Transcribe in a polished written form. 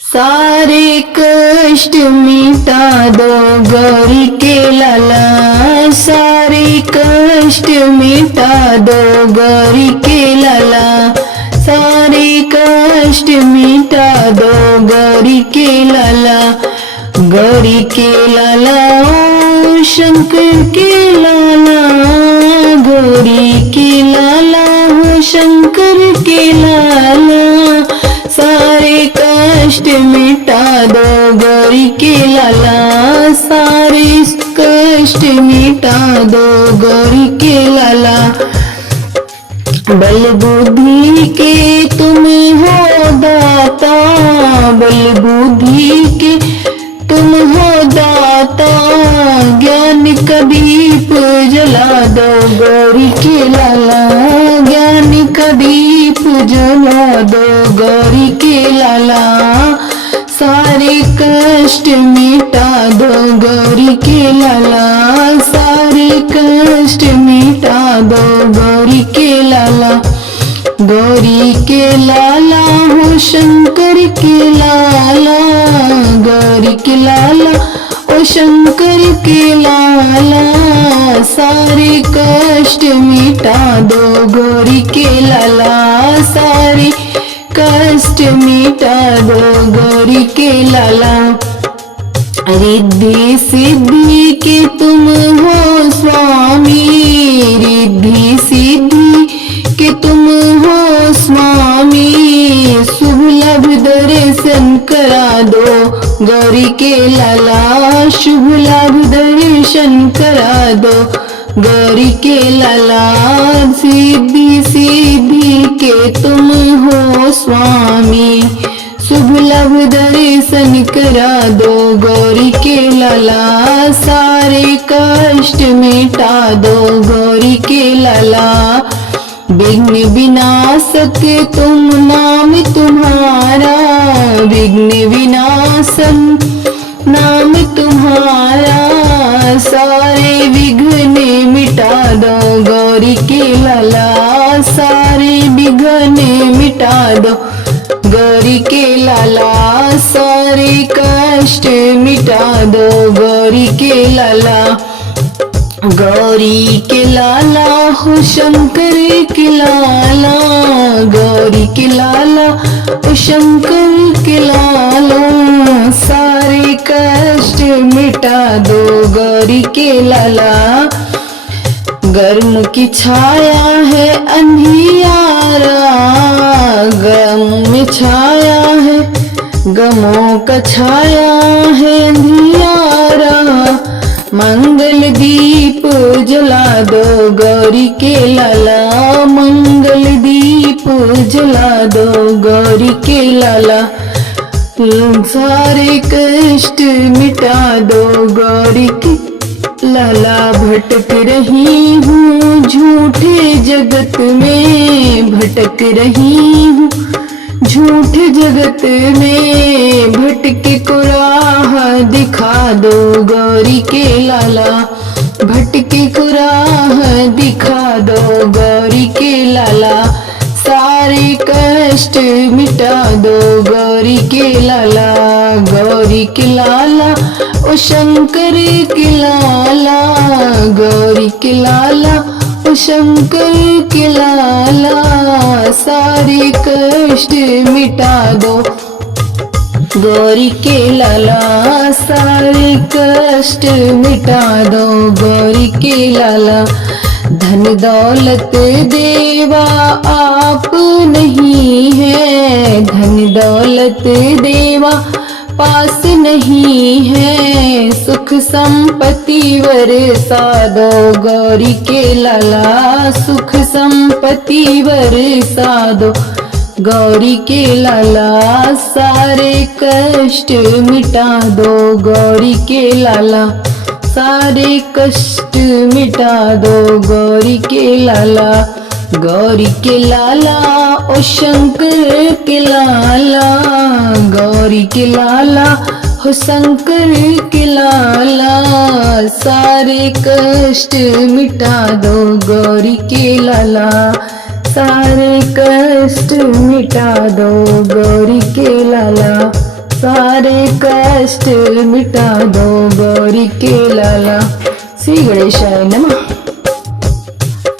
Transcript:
सारे कष्ट मिटा दो गौरी के लाला, सारे कष्ट मिटा दो गौरी के लाला, सारे कष्ट मिटा दो गौरी के लाला। गौरी के लाला ओ शंकर के लाला, गौरी के लाला हो शंकर के लाला, सारे कष्ट मिटा दो गौरी के लाला, सारे कष्ट मिटा दो गौरी के लाला। बल बुद्धि के तुम हो दाता, बल बुद्धि के तुम हो दाता, ज्ञान का दीप जला दो गौरी के लाला, ज्ञान का दीप जला दो गौरी के लाला, सारे कष्ट मिटा दो गौरी के लाला, सारे कष्ट मिटा दो गौरी के लाला। गौरी के लाला हो शंकर के लाला, गौरी के लाला ओ शंकर के लाला, सारे कष्ट मिटा दो गौरी के लाला, सारे कष्ट मिटा दो गौरी के लाला। रिद्धि सिद्धि के तुम हो स्वामी, रिद्धि सिद्धि के तुम हो स्वामी, शुभ लाभ दर्शन करा दो गौरी के लाला, शुभ लाभ दर्शन करा दो गौरी के लाला। सिद्धि सिद्धि के तुम हो स्वामी, शुभ लाभ दर्शन करा दो गौरी के लाला, सारे कष्ट मिटा दो गौरी के लाला। विघ्न विनाशक तुम नाम तुम्हारा, विघ्न विनाशक नाम तुम्हारा, सारे विघ्न मिटा दो गौरी के लाला, सारे विघ्न मिटा दो गौरी के लाला, सारे कष्ट मिटा दो गौरी के लाला। गौरी के लाला हो शंकर के लाला, गौरी के लाला हो शंकर के लाला, सारे कष्ट मिटा दो गौरी के लाला। गर्म की छाया है अंधियारा, गम में छाया है गमों का छाया है अंधियारा, मंगल दीप जला दो गौरी के लाला, मंगल दीप जला दो गौरी के लाला। सारे कष्ट मिटा दो गौरी के लाला। भटक रही हूँ झूठे जगत में, भटक रही हूँ झूठे जगत में, भटके को राह दिखा दो गौरी के लाला, भटके को राह दिखा दो गौरी के लाला, सारे कष्ट मिटा दो गौरी के लाला। गौरी के लाला ओ शंकर के लाला, गौरी के लाला ओ शंकर के लाला, सारे कष्ट मिटा दो गौरी के लाला, सारे कष्ट मिटा दो गौरी के लाला। धन दौलत देवा आप नहीं है, धन दौलत देवा पास नहीं है, सुख संपत्ति वरसा दो गौरी के लाला, सुख संपत्ति वरसा दो गौरी के लाला, सारे कष्ट मिटा दो गौरी के लाला, सारे कष्ट मिटा दो गौरी के लाला। गौरी के लाला ओ शंकर के लाला, गौरी के लाला हो शंकर के लाला, सारे कष्ट मिटा दो गौरी के लाला, सारे कष्ट मिटा दो गौरी के लाला। सारे कष्ट मिटा दो गौरी के लाला। श्री गणेशाय नमः।